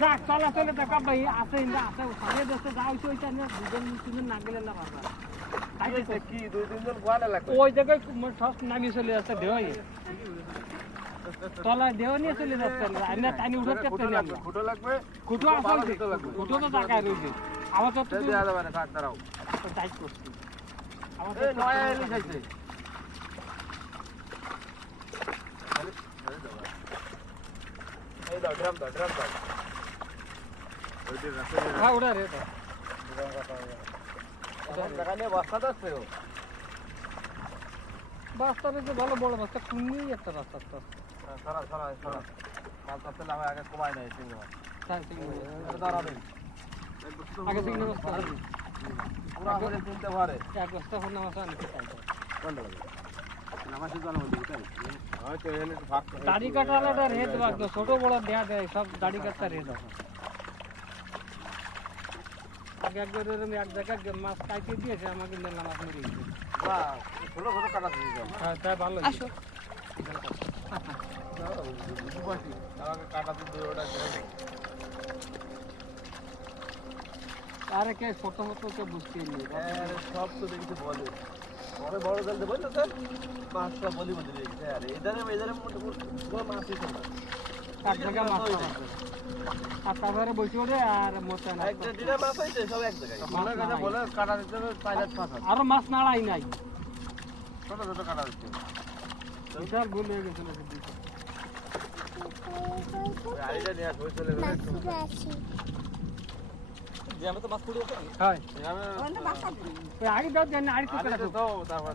যাক চলাচলে দেখা পাই আছে ইন্দা আছে সামনে দেশে যা হইছে ওইটা নিয়ে দুজন তিনজন না গেলে না তাই তো। কি দুই তিনজন গোয়ালে লাগবে? ওই জায়গায় সব নামিয়ে চলে যাচ্ছে দেহ তলায় দেহ নিয়ে চলে যাচ্ছে। আমি টানি উঠাতে ফুটো না ফুটো লাগবে খুঁটো আসল ফুটো খুঁটো তো টাকায় রয়েছে আমার তো না থাক দাঁড়াও। দায়িত্ব করছি। আমার নয়া এলি খাইছে। এই দাও ড্রাম দাও ড্রাম দাও ওই যে রাতে হ্যাঁ ওটা রে টাকা নিয়ে বস্তা বেশি ভালো বড় রাস্তা কুন্নি একটা রাস্তা তো ছোট বড় দেয়া দেয়, সব দাড়ি কাটতে রেট। আছে আগে একবার এরকম এক জায়গায় মাছ কাইতে দিয়েছে আমাকে মেলা মাছ মেরে দিয়েছে। বাহ, ছোট ছোট কাটা দিয়ে। হ্যাঁ তাই ভালো আসো। আমাকে কাটা দিয়ে ওটা আরে কে ছোট মতো কে বুঝতে আরে সব তো দেখছি বলে। পরে বড় জাল দেবো না স্যার মাছটা বলি বলি দেখছে আরে এধারে না। এক জায়গায় মাছ আর তারপরে বসে ওঠে আর মোটা না। আরও মাছ নাড়াই নাই। ছোট ছোট কাটা হবে। বিশাল ভুল হয়ে গেছিল সেদিন। ওই আড়িটা নিয়ে আসব চলে গেলে একটু হয় এভাবে ওই আগে দাও জানি আড়ি তো আড়ি কেটে তো দাও, তারপর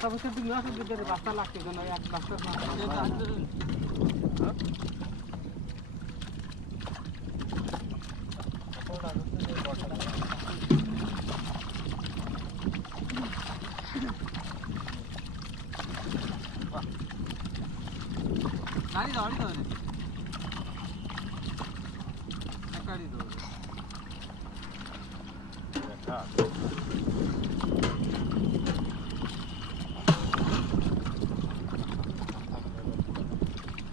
তোমার দেবো আড়ি তো দুটো রয়েছে বাচ্চা লাগছে কেন এক বাচ্চা গাড়ি দাও গাড়ি দাও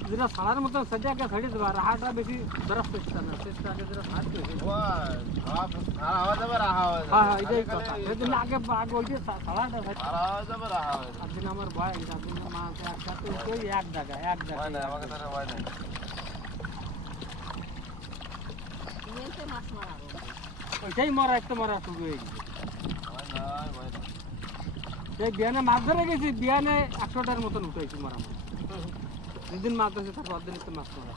হ্যাঁ যেটা সাড়ার মতো সজা কে ছাড়ি দেবা রাহাটা বেশি বরফ চেষ্টা না চেষ্টা আগে যেটা হাত দিয়ে হাওয়া যাবে রাহা হয়ে যাবে হ্যাঁ হ্যাঁ এটাই কথা সেদিন আগে আগে ওই যে সাড়াটা ছাড়ি হাওয়া হয়ে যাবে রাহা হয়ে যাবে একদিন আমার ভয় একদিন মা একসাথে ওই এক জায়গায় এক ভয় নাই জায়গায় আমাকে তাহলে ভয় নাই ওইটাই মরা একটা মরা শুরু হয়ে গেছে ভয় নাই ভয় নাই সেই বিয়ানে মাছ ধরে গেছি, বিয়ানে একশোটার মতন উঠেছি মরা মাছ যেদিন মাছ ধরেছে তার পর দিন মাছ মারা